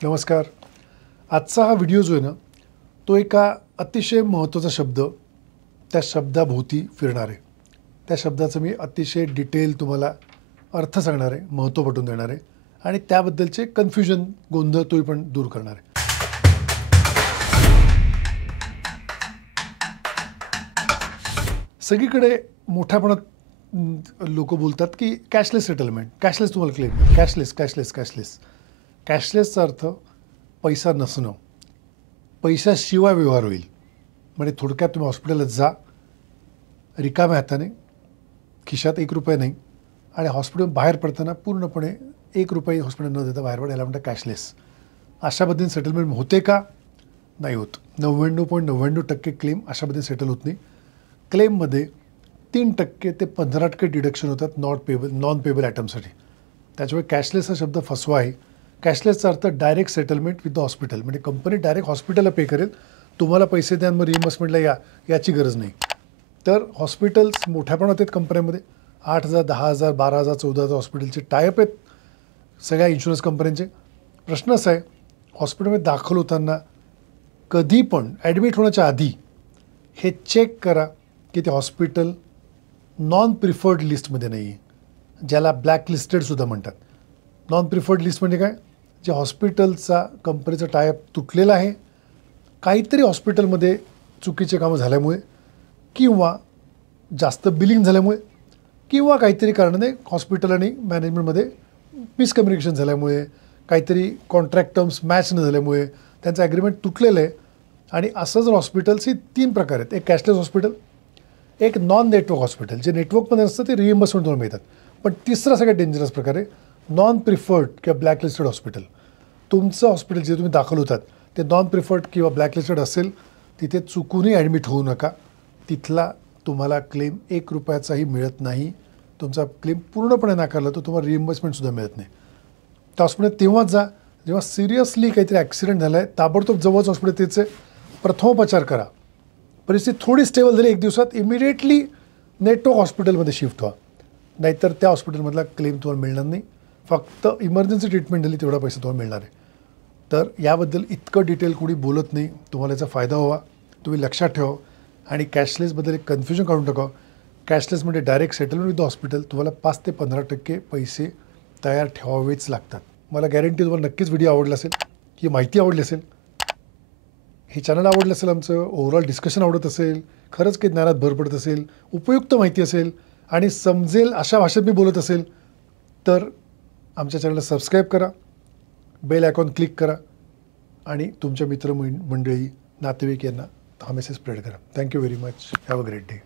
नमस्कार. आजचा हा व्हिडिओ जो आहे ना, तो एका अतिशय महत्त्वाचा शब्द, त्या शब्दाभोवती फिरणार आहे. त्या शब्दाचं मी अतिशय डिटेल तुम्हाला अर्थ सांगणार आहे, महत्त्व पटवून देणार आहे आणि त्याबद्दलचे कन्फ्युजन, गोंधळ तोही पण दूर करणार आहे. सगळीकडे मोठ्या प्रमाणात लोक बोलतात की कॅशलेस सेटलमेंट, कॅशलेस तुम्हाला क्लेम, कॅशलेसचा अर्थ पैसा नसणं, पैशाशिवाय व्यवहार होईल. म्हणजे थोडक्यात तुम्ही हॉस्पिटलला जा रिकाम्या हाताने, खिशात ₹1 नाही आणि हॉस्पिटल बाहेर पडताना पूर्णपणे ₹1 हॉस्पिटल न देता बाहेर पडायला म्हणतात कॅशलेस. अशा पद्धतीने सेटलमेंट होते का? नाही होत. 99.99% क्लेम अशा पद्धतीने सेटल होत नाही. क्लेममध्ये 3% ते 15% डिडक्शन होतात नॉन पेबल आयटमसाठी. त्याच्यामुळे कॅशलेस हा शब्द फसवा आहे. कॅशलेसचा अर्थ direct settlement with the hospital, म्हणजे कंपनी डायरेक्ट हॉस्पिटलला पे करेल, तुम्हाला पैसे द्या मग रिइम्बर्समेंटला याची गरज नाही. तर हॉस्पिटल्स मोठ्या प्रमाणात आहेत कंपन्यांमध्ये. 8,000, 10,000, 12,000, 14,000 हॉस्पिटलचे टायअप आहेत सगळ्या इन्शुरन्स कंपन्यांचे. प्रश्न असा आहे, हॉस्पिटलमध्ये दाखल होताना कधी पण ॲडमिट होण्याच्या आधी हे चेक करा की ते हॉस्पिटल नॉन प्रिफर्ड लिस्टमध्ये नाही आहे, ज्याला ब्लॅक लिस्टेडसुद्धा म्हणतात. नॉन प्रिफर्ड लिस्ट म्हणजे काय? जे हॉस्पिटलचा कंपनीचा टायअप तुटलेला आहे, काहीतरी हॉस्पिटलमध्ये चुकीचे कामं झाल्यामुळे किंवा जास्त बिलिंग झाल्यामुळे किंवा काहीतरी कारणाने हॉस्पिटल आणि मॅनेजमेंटमध्ये मिसकम्युनिकेशन झाल्यामुळे, काहीतरी कॉन्ट्रॅक्ट टर्म्स मॅच न झाल्यामुळे त्यांचं ॲग्रीमेंट तुटलेलं आहे. आणि असं जर हॉस्पिटल्सही 3 प्रकार आहेत. एक कॅशलेस हॉस्पिटल, एक नॉन नेटवर्क हॉस्पिटल, जे नेटवर्कमध्ये असतं ते रिइम्बर्समेंट तुम्हाला मिळतात. पण तिसरा सगळ्यात डेंजरस प्रकार आहे नॉन प्रिफर्ड किंवा ब्लॅकलिस्टेड हॉस्पिटल. तुमचं हॉस्पिटल जे तुम्ही दाखल होतात ते नॉन प्रिफर्ड किंवा ब्लॅकलिस्टेड असेल, तिथे चुकूनही ॲडमिट होऊ नका. तिथला तुम्हाला क्लेम ₹1 मिळत नाही. तुमचा क्लेम पूर्णपणे नाकारला तर तुम्हाला रिइम्बर्समेंटसुद्धा मिळत नाही. त्या हॉस्पिटल तेव्हाच जा जेव्हा सिरियसली काहीतरी ॲक्सिडेंट झाला आहे. ताबडतोब जवळच हॉस्पिटल त्याचे प्रथमोपचार करा. परिस्थिती थोडी स्टेबल झाली 1 दिवसात इमिडिएटली नेटवर्क हॉस्पिटलमध्ये शिफ्ट व्हा. नाहीतर त्या हॉस्पिटलमधला क्लेम तुम्हाला मिळणार नाही. फक्त इमर्जन्सी ट्रीटमेंट झाली तेवढा पैसा तुम्हाला मिळणार आहे. तर याबद्दल इतकं डिटेल कोणी बोलत नाही. तुम्हाला याचा फायदा व्हावा, तुम्ही लक्षात ठेवा आणि कॅशलेसबद्दल एक कन्फ्युजन काढून टाका. कॅशलेस म्हणजे direct settlement with the hospital. तुम्हाला 5 ते 15% पैसे तयार ठेवावेच लागतात. मला गॅरंटी तुम्हाला नक्कीच व्हिडिओ आवडला असेल, ही माहिती आवडली असेल, हे चॅनल आवडलं असेल, आमचं ओव्हरऑल डिस्कशन आवडत असेल, खरंच काही ज्ञानात भर पडत असेल, उपयुक्त माहिती असेल आणि समजेल अशा भाषेत मी बोलत असेल, तर आमच्या चॅनलला सबस्क्राईब करा, बेल आयकॉन क्लिक करा आणि तुमच्या मित्रमंडळी, नातेवाईक यांना हा मेसेज स्प्रेड करा. Thank you very much. Have a great day.